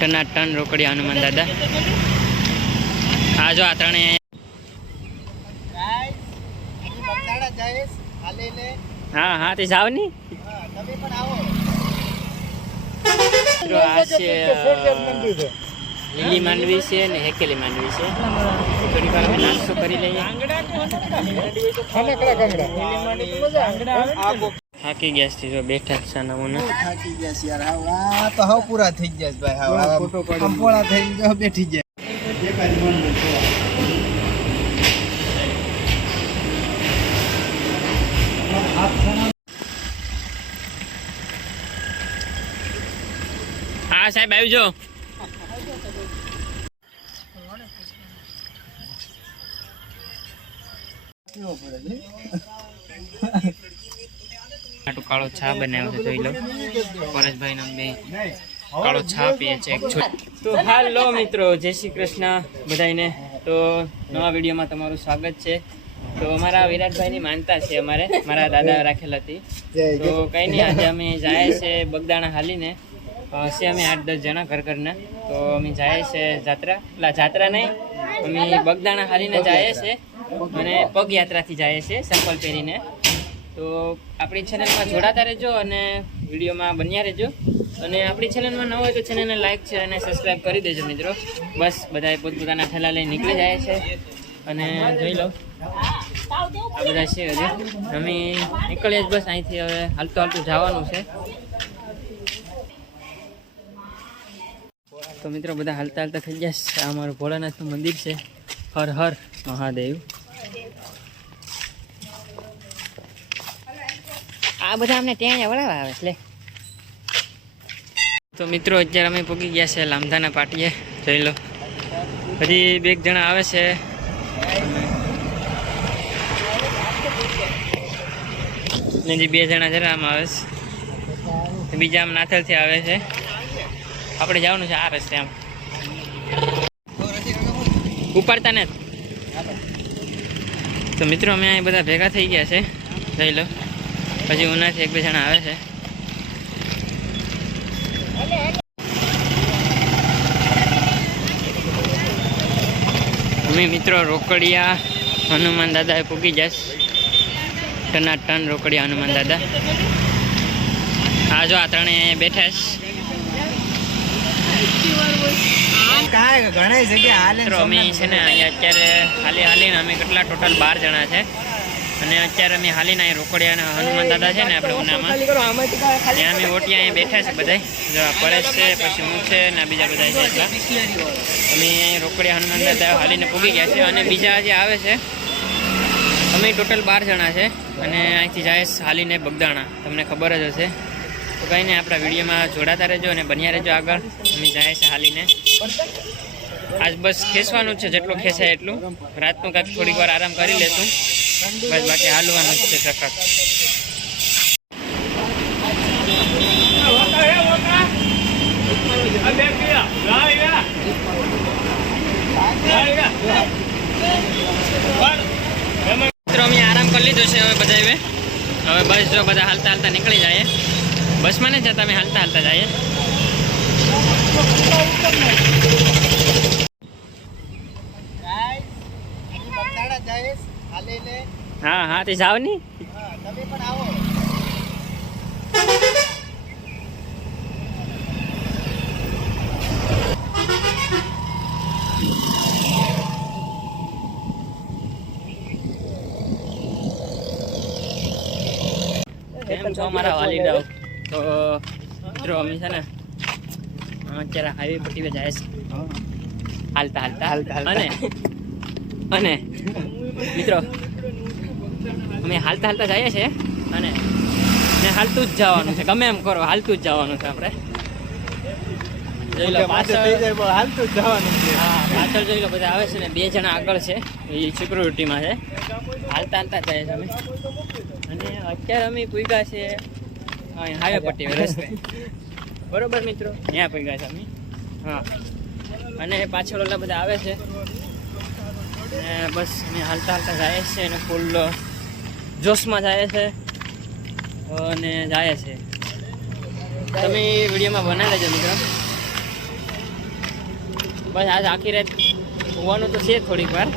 ટનાટન રોકડિયા હનુમાન દાદા. આ જો આ ત્રણે હા હા તે જાવ ની આ છે લીલી માંડવી છે ને હેકેલી માંડવી છે. થોડી વાર અમે નાસ્તો કરી લઈએ. થાકી ગયા છે જો બેઠા છે નમૂના. થાકી ગયા છે યાર. આ તો હાવ પૂરા થઈ ગયા છે ભાઈ. હાવ ફોટો પાડી પોળા થઈ ગયા બેઠી ગયા. હા સાહેબ આવજો. કાળો છા બનાવ્યો છે જોઈ લો. પરેશભાઈ નો બે કાળો છા પીએ છે. તો હાલો મિત્રો, જય શ્રી કૃષ્ણ બધાને. તો નવા વિડીયોમાં તમારું સ્વાગત છે. તો અમારા વિરાટભાઈની માનતા છે, અમારે મારા દાદા રાખેલ હતી. તો કંઈ નહીં, આજે અમે જાય છે બગદાણા હાલીને છે અમે 8-10 જણા ઘરના. તો અમે જાય છે જાત્રા નહીં, અમે બગદાણા હાલીને જાય છે અને પગયાત્રાથી જાય છે ચંપલ પહેરીને. તો આપણી ચેનલમાં જોડાતા રહેજો અને વિડીયોમાં બન્યા રહેજો. અને આપણી ચેનલમાં ન હોય તો ચેનલને લાઈક છે અને સબસ્ક્રાઈબ કરી દેજો મિત્રો. બસ બધા પોતપોતાના ઠેલા લઈને નીકળી જાય છે. અને જોઈ લો આ બધા છે. હજી અમે નીકળીએ જ બસ અહીંથી. હવે હાલતું જવાનું છે. તો મિત્રો બધા હાલતા થઈ ગયા છે. આ અમારું ભોળાનાથનું મંદિર છે. હર હર મહાદેવ. આ બધા અમને ત્યાં વળાવવા આવે એટલે. તો મિત્રો અત્યારે અમે પહોંચી ગયા છે લામધાના પાટીએ. જોઈ લો હજી 2 જણા આવે છે. ને હજી 2 જણા જરા આમ આવે છે, બીજા આમ નાથલથી આવે છે. આપણે જવાનું છે આ રસ્તે. આમ ઉપાડતા ને. તો મિત્રો અમે અહીં બધા ભેગા થઈ ગયા છે. જોઈ લો હજી ઉનાથી 1-2 જણા આવે છે. અમે મિત્રો રોકડિયા હનુમાન દાદાએ પૂગી જશ. ટનાટન રોકડિયા હનુમાન દાદા. આ જો આ ત્રણે બેઠા છે. ઘણી જગ્યાએ અમે છે ને અહીંયા અત્યારે હાલીને અમે કેટલા ટોટલ 12 જણા છે. અને અત્યારે અમે હાલીને અહીં રોકડિયા હનુમાન દાદા છે ને આપણે ઉનામાં ત્યાં અમે ઓટી અહીંયા બેઠા છે બધા. જો પરેશ છે, પછી હું છે ને બીજા બધા છે. એટલા અમે અહીં રોકડિયા હનુમાન દાદા હાલીને પૂગી ગયા છે. અને બીજા જે આવે છે અમે ટોટલ 12 જણા છે. અને અહીંથી જાય હાલીને બગદાણા, તમને ખબર જ હશે. તો કંઈ નહીં, આપણા વિડીયોમાં જોડાતા રહેજો અને બન્યા રહેજો આગળ. અમે જાય છે હાલીને. આજ બસ ખેંચવાનું છે, જેટલું ખેંચાય એટલું. રાતનું કાંઈક થોડીક વાર આરામ કરી લેશું બસ, બાકી હાલવાનું જ છે સખત. મિત્રો અમે આરામ કરી લીધો છે હવે બધા. હવે બસ જો બધા હાલતા નીકળી જાય. બસમાં ને જતા અમે હાલતા જઈએ. હા હા તે જાવ ની. તમે પણ આવો. કેમ છો મારા વાલીડાઓ? તો મિત્રો અમે છે ને અત્યારે હાઈવે પટ્ટીએ જાય છે હાલતા. અને મિત્રો અમે હાલતા જઈએ છીએ. અને હાલતું જ જવાનું છે, ગમે એમ કરો હાલતું જ જવાનું છે આપણે. જોઈ લો પાછળ હાલતું જ જવાનું છે. હા પાછળ જોઈ લો બધા આવે છે ને 2 જણા આગળ છે, એ સિક્યુરિટીમાં છે. હાલતા જઈએ છીએ અમે. અને અત્યારે અમે પૂગ્યા છે હાઈવે પટ્ટી રસ્તે. બરોબર મિત્રો, ત્યાં પૂગ્યા છે અમે. હા અને પાછળ ઓલા બધા આવે છે. બસ અમે હાલતા જાય છે અને ફૂલ જોશમાં જાય છે અને જાય છે. તમે વિડીયોમાં બનાવી લેજો મિત્રો. બસ આજ આખી રાત હોવાનું તો છે થોડીક વાર,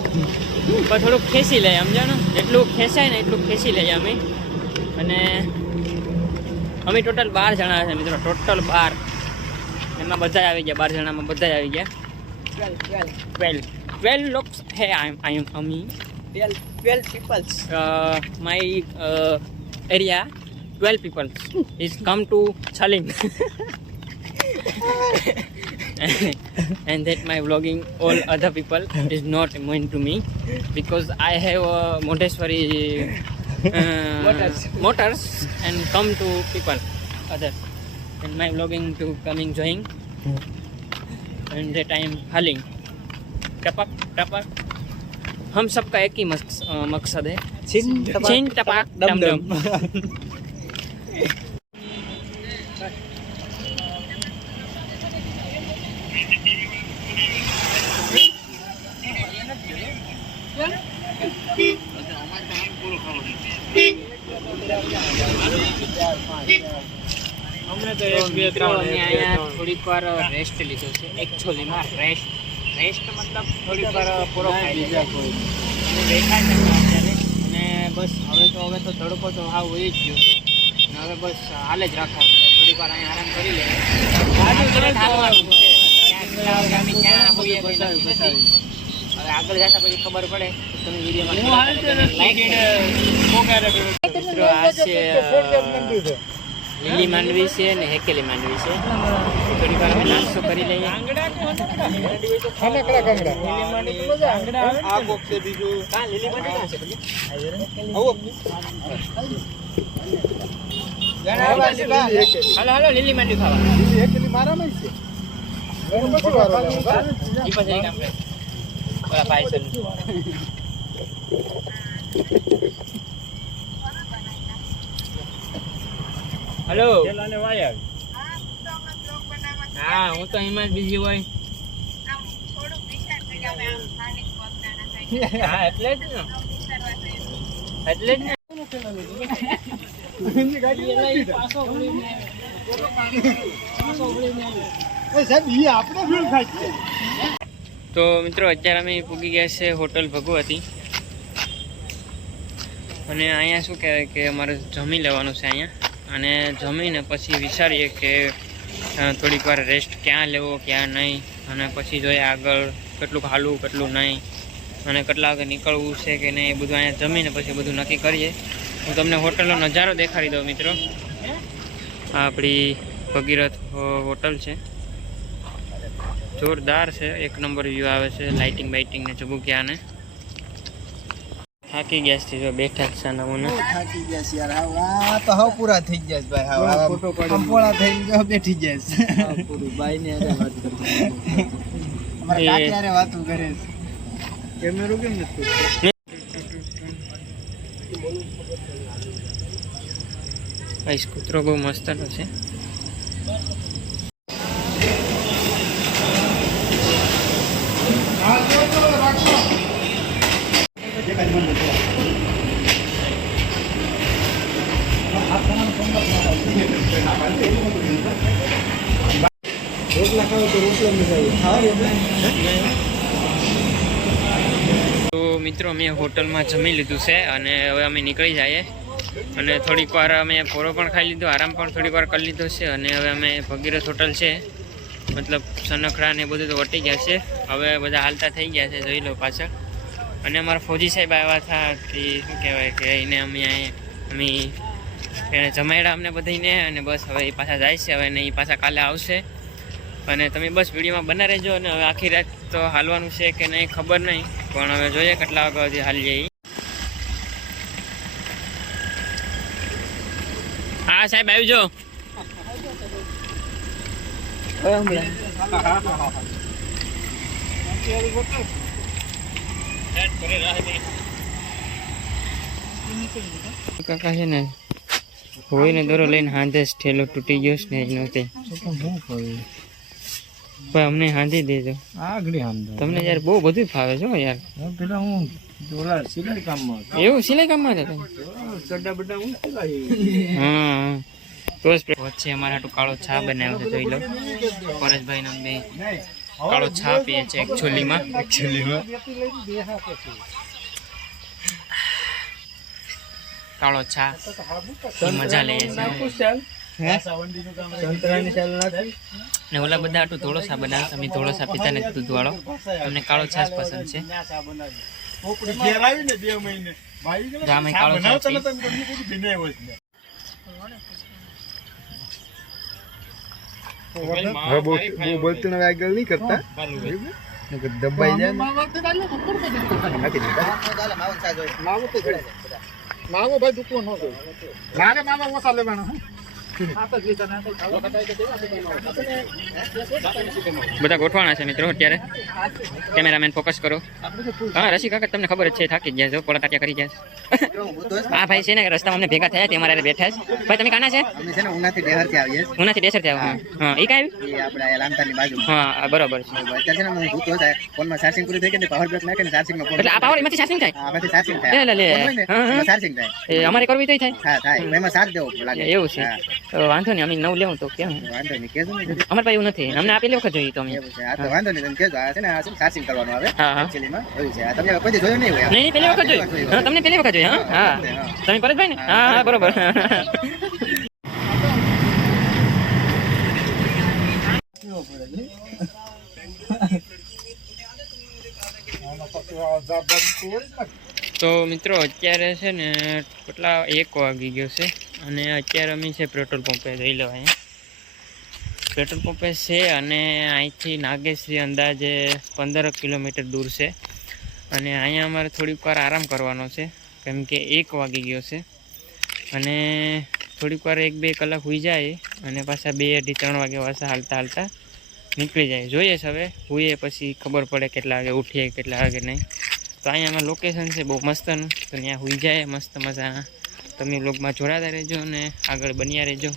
પણ થોડુંક ખેંચી લઈએ, સમજો ને, જેટલું ખેંચાય ને એટલું ખેંચી લઈએ અમે. અને અમે ટોટલ 12 જણા છે મિત્રો, ટોટલ 12. એમાં બધા આવી ગયા, 12 જણામાં બધા આવી ગયા. 12 looks hey I am ami 12 peoples. My area 12 people is come to Chaling. And that my vlogging all other people is not meant to me because I have Montessori motors and come to people other and my vlogging to coming join and that I am hauling टपक टपक. हम सबका एक ही मकसद है, छिन टपक डम डम. हमने तो एक મિત્રો અમે અહીંયા થોડીક વાર રેસ્ટ લીધો છે. એકચ્યુઅલીમાં રેસ્ટ મતલબ થોડીક વાર પૂરો ખાઈ લીધા કોઈ બેઠા છે અત્યારે. અને બસ હવે તો તડકો તો હાવ વહી જ ગયો છે અને હવે બસ હાલે જ રાખવાનું છે. થોડીક વાર અહીંયા આરામ કરી લઈએ. ક્યાં હોઈએ હવે આગળ જતા પછી ખબર પડે તમે વિડીયોમાં. લીલી માંડવી છે ને હેકેલી માંડવી છે. થોડી વાર અમે નાસ્તો કરી લઈએ. હાલો લીલી માંડવી ખાવા. હેલો હા, હું તો એમાં જ બીજી હોય. હા એટલે જ ને, એટલે જ ને. તો મિત્રો અત્યારે અમે પૂગી ગયા છે હોટલ ભગવતી. અને અહીંયા શું કહેવાય કે અમારે જમી લેવાનું છે અહીંયા. અને જમીને પછી વિચારીએ કે થોડીક વાર રેસ્ટ ક્યાં લેવો ક્યાં નહીં, અને પછી જોઈએ આગળ કેટલું હાલવું કેટલું નહીં, અને કેટલા વાગે નીકળવું છે કે નહીં, એ બધું અહીંયા જમીને પછી બધું નક્કી કરીએ. હું તમને હોટલનો નજારો દેખાડી દઉં મિત્રો. આ આપણી ભગીરથ હોટલ છે, જોરદાર છે, એક નંબર વ્યૂ આવે છે, લાઇટિંગ બાઇટિંગ ને ચબુક્યા ને. થાકી ગયા છે જો બેઠા જ છે નમૂને. થાકી ગયા છે યાર, આ તો હાવ પૂરા થઈ ગયા છે ભાઈ. હાવ ફોટો પાડી કંપોળા થઈને જો બેઠી ગયા છે. હાવ પૂરું ભાઈ ને આરે વાત કરે. અમારા કાકિયારે વાતો કરે છે. કેમેરો કેમ નથી? ભાઈ કૂતરો બહુ મસ્ત છે. તો મિત્રો અમે હોટલમાં જમી લીધું છે અને હવે અમે નીકળી જઈએ. અને થોડીક વાર અમે પોરો પણ ખાઈ લીધો, આરામ પણ થોડીક વાર કરી લીધો છે. અને હવે અમે ભગીરથ હોટલ છે, મતલબ સનખડા ને બધું તો વટી ગયા છે. હવે બધા હાલતા થઈ ગયા છે, જોઈ લો પાછળ. અને અમારા ફૌજી સાહેબ આવ્યા હતા કે શું કહેવાય કે એને અમે એને જમાડ્યા અમને બધાને. અને બસ હવે એ પાછા જાય છે, હવે એ પાછા કાલે આવશે. અને તમે બસ વિડીયોમાં બના રહેજો. અને હવે આખી રાત તો હાલવાનું છે કે નહીં ખબર નહીં, પણ હવે જોઈએ કેટલા વાગ્યા સુધી હાલી જાય. હા સાહેબ આવજો. કાકા છે ને હોય ને દોરો લઈને હાંધે જ ઠેલો તૂટી ગયો છે ને એનો તે ભાઈ અમને હાંધી દેજો. તમને યાર બહુ બધું ફાવે છો યાર. પેલા હું સિલાઈ કામમાં એવું સિલાઈ કામમાં હતા ચડ્ડા બડા હું હા. તો જ વચ્ચે અમારા હાટુ કાળો ચા બનાવ્યો છે, જોઈ લો. પરેશભાઈ ના બે કાળો છા પીએ છે એકચ્યુઅલીમાં કાળો છા ની મજા લઈએ છીએ ને ઓલા બધા આટલું ધોળોસા બનાવે અમે ધોળોસા પીતા નથી દૂધ વાળો અમને કાળો છાશ પસંદ છે જામે કાળો છાશ બોલતું હવે આગળ નહીં કરતા દબાઈ જાય માવો ભાઈ દુખવો ન મારે મામા ઓછા લેવાનો બધા ગોઠવાના છે મિત્રો અત્યારે કેમેરામેન ફોકસ કરો હા રસી કાકા તમને ખબર જ છે થાકી જ જાય પોળા ટાટિયા કરી જાય હા ભાઈ છે ને રસ્તામાં અમને ભેગા થયા તે અમારા બેઠા છે ભાઈ તમે કાના છે ઉનાથી ડેસર થી આવ્યા હા એ કાંઈ હા બરોબર છે એટલે આ પાવર એમાંથી ચાર્જિંગ થાય અમારે કરવી તો થાય એવું છે તો વાંધો નહીં અમે નવું લેવું તો કેમ અમારે પાસે એવું નથી અમને આ પેલી વખત જોઈએ તો અમે નહીં પેલી વખત જોયું હા તમને પેલી વખત જોયું હા હા તમે પરેશભાઈ ને હા હા બરોબર તો મિત્રો અત્યારે છે ને કેટલા 1 વાગી ગયો છે અને અત્યારે અમે છે પેટ્રોલ પંપે જઈ લો અહીંયા પેટ્રોલ પંપે છે અને અહીંથી નાગેશ્રી અંદાજે 15 કિલોમીટર દૂર છે અને અહીંયા અમારે થોડીક વાર આરામ કરવાનો છે કેમ કે 1 વાગી ગયો છે અને થોડીક વાર 1-2 કલાક હોઈ જાય અને પાછા 2-3 વાગે પાછા હાલતા નીકળી જાય જોઈએ છે હવે હોઈએ પછી ખબર પડે કેટલા વાગે ઉઠીએ કેટલા વાગે નહીં તો અહીંયા લોકેશન છે બહુ મસ્તનું તો ત્યાં હોઈ જાય મસ્ત મજા તમે બ્લોગમાં જોડાતા રહેજો અને આગળ બન્યા રહેજો